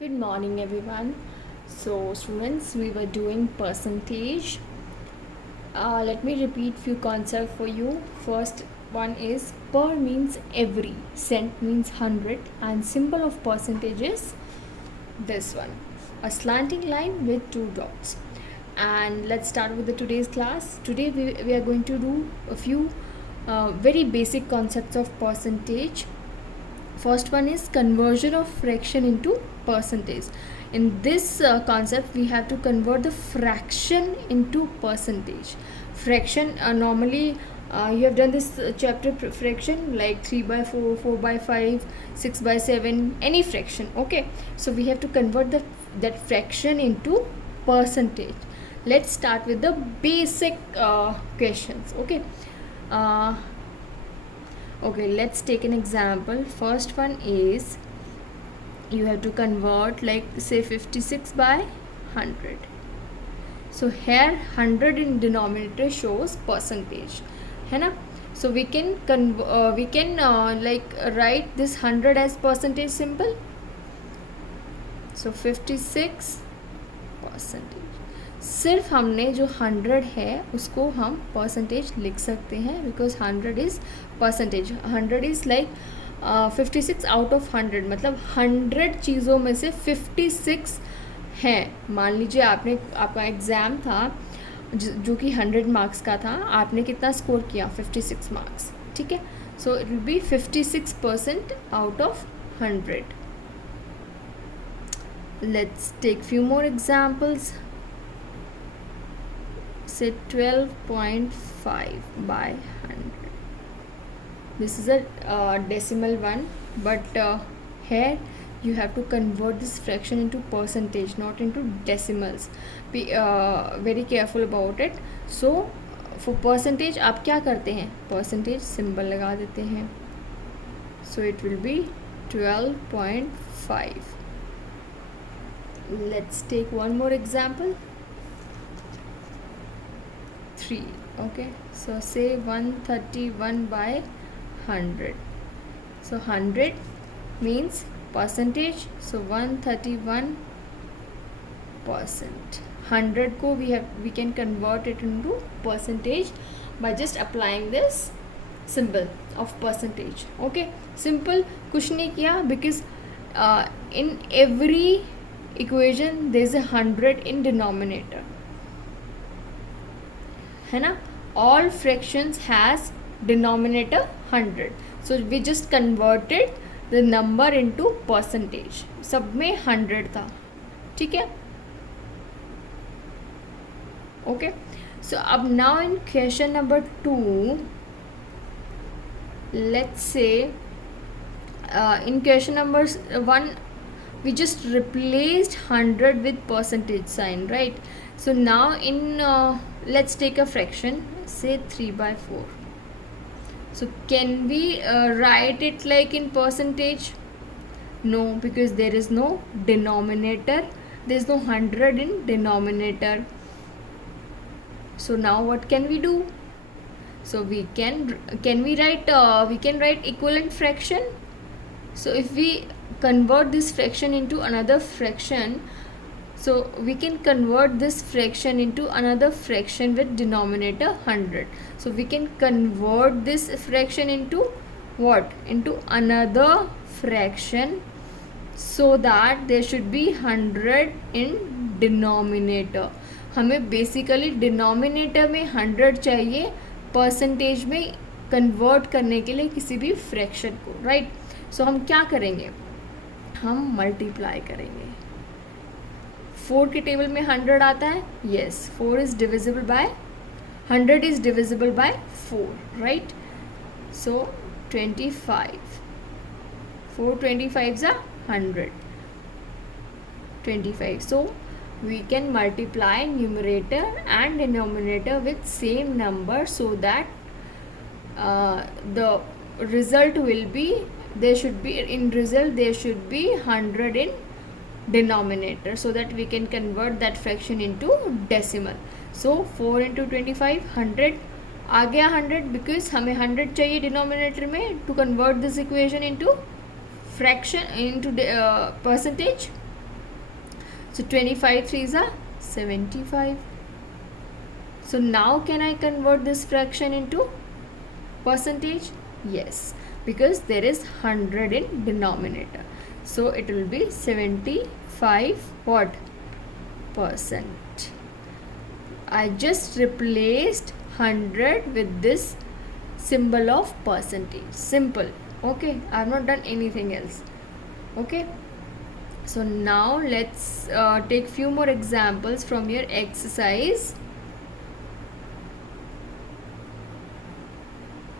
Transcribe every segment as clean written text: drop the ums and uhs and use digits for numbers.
Good morning, everyone. So, students, we were doing percentage. Let me repeat few concepts for you. First one is per means every, cent means 100, and symbol of percentage is this one, a slanting line with two dots. And let's start with the today's class. Today we are going to do a few very basic concepts of percentage. First one is conversion of fraction into percentage. In this concept, we have to convert the fraction into percentage. Fraction normally you have done this chapter fraction like 3 by 4, 4 by 5, 6 by 7, any fraction. Okay, so we have to convert that fraction into percentage. Let's start with the basic questions. Okay, let's take an example. First one is you have to convert, like say 56 by 100. So here 100 in denominator shows percentage, है ना? So we can write this 100 as percentage symbol. So 56 percentage. सिर्फ हमने जो 100 है उसको हम percentage लिख सकते हैं because 100 is percentage. 100 is like 56 out of 100, मतलब 100 चीज़ों में से 56 हैं. मान लीजिए आपका एग्ज़ाम था जो कि 100 मार्क्स का था, आपने कितना स्कोर किया? 56 मार्क्स. ठीक है, so it will be 56% out of 100. Let's take few more examples. Say 12.5 by 100. This is a decimal one, but here you have to convert this fraction into percentage, not into decimals. Be very careful about it. So for percentage आप क्या करते हैं? percentage symbol लगा देते हैं. So it will be 12.5. Let's take one more example. 3. Okay, so say 131 by 100. So 100 means percentage, so 131%. 100 को we can convert it into percentage by just applying this symbol of percentage. Okay, simple, कुछ नहीं किया, because in every equation there is a 100 in denominator, है ना? All fractions has denominator 100, so we just converted the number into percentage. सब में 100 था. ठीक है, okay. So अब now in question number 2, let's say in question number 1 we just replaced 100 with percentage sign, right? So now in let's take a fraction, say 3 by 4. So can we write it like in percentage? No, because there is no denominator, there is no 100 in denominator. So now what can we do? So we can write equivalent fraction. So if we convert this fraction into another fraction, so we can convert this fraction into another fraction with denominator 100. So we can convert this fraction into what? Into another fraction, so that there should be 100 in denominator. हमें basically denominator में 100 चाहिए percentage में convert करने के लिए किसी भी fraction को, राइट? सो हम क्या करेंगे? हम मल्टीप्लाई करेंगे. 4 के टेबल में 100 आता है, yes, 4 is divisible by 100 is divisible by 4, right? So 25, 4 25s are 100, 25. So we can multiply numerator and denominator with same number, so that the result will be, there should be 100 in denominator, so that we can convert that fraction into decimal. So 4 into 25, 100 आ गया 100, because हमें 100 चाहिए denominator में to convert this equation into fraction, into percentage. So 25 threes are 75. So now can I convert this fraction into percentage? Yes, because there is 100 in denominator. So it will be 75 what? Percent. I just replaced 100 with this symbol of percentage. Simple. Okay, I have not done anything else. Okay. So now let's take few more examples from your exercise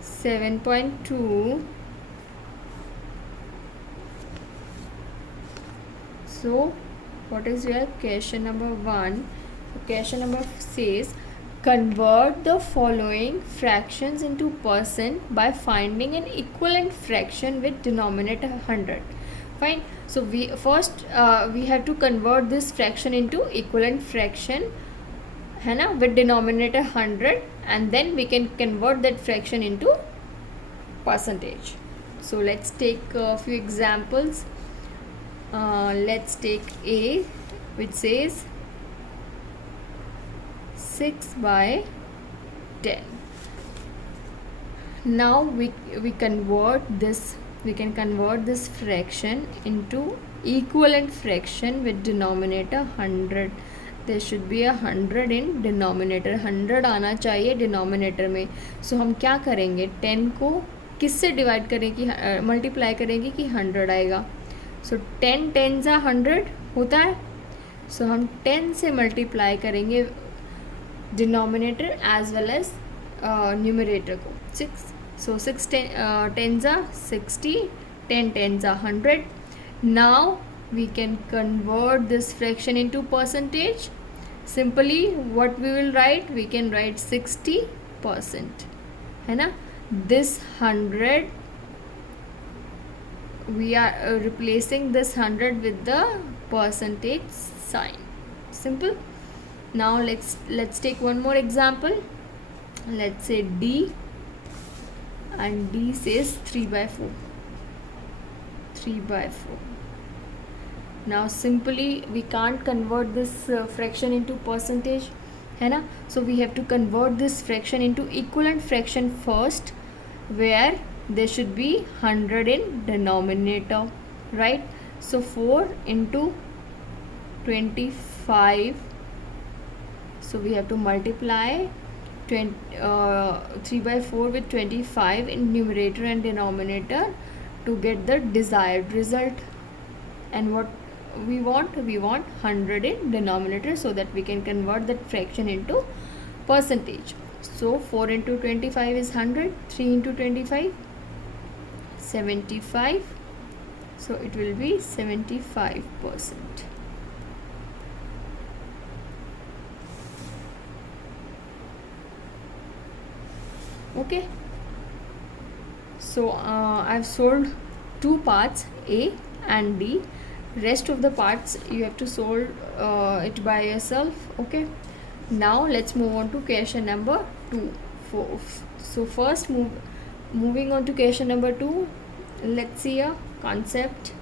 7.2. So what is your question number 1? Question number says convert the following fractions into percent by finding an equivalent fraction with denominator 100. Fine. So we first we have to convert this fraction into equivalent fraction है ना, with denominator 100, and then we can convert that fraction into percentage. So let's take a few examples. Let's take A, which says 6 by 10. Now we convert this, we can convert this fraction into equivalent fraction with denominator 100. There should be 100 in denominator. 100 आना चाहिए denominator में. सो हम क्या करेंगे, 10 को किससे divide करें कि मल्टीप्लाई करेंगे कि 100 आएगा. सो 10 10 ज़ा 100 होता है. सो हम 10 से मल्टीप्लाई करेंगे denominator as well as numerator को. 6. सो 6 10 ज़ा 60, 10 10 ज़ा 100. Now we can convert this fraction into percentage. Simply what we will write, we can write 60%, है ना. This 100, we are replacing this 100 with the percentage sign. Simple. Now let's take one more example. Let's say D, and D says 3 by 4. 3 by 4. Now simply we can't convert this fraction into percentage, है ना. So we have to convert this fraction into equivalent fraction first, where there should be 100 in denominator, right. So 4 into 25. So we have to multiply 3 by 4 with 25 in numerator and denominator to get the desired result. And what we want 100 in denominator, so that we can convert that fraction into percentage. So 4 into 25 is 100, 3 into 25 75. So it will be 75%. Okay. So I've solved two parts, A and D. Rest of the parts you have to solve it by yourself. Okay. Now let's move on to question number 2. So first moving on to question number 2, let's see a concept.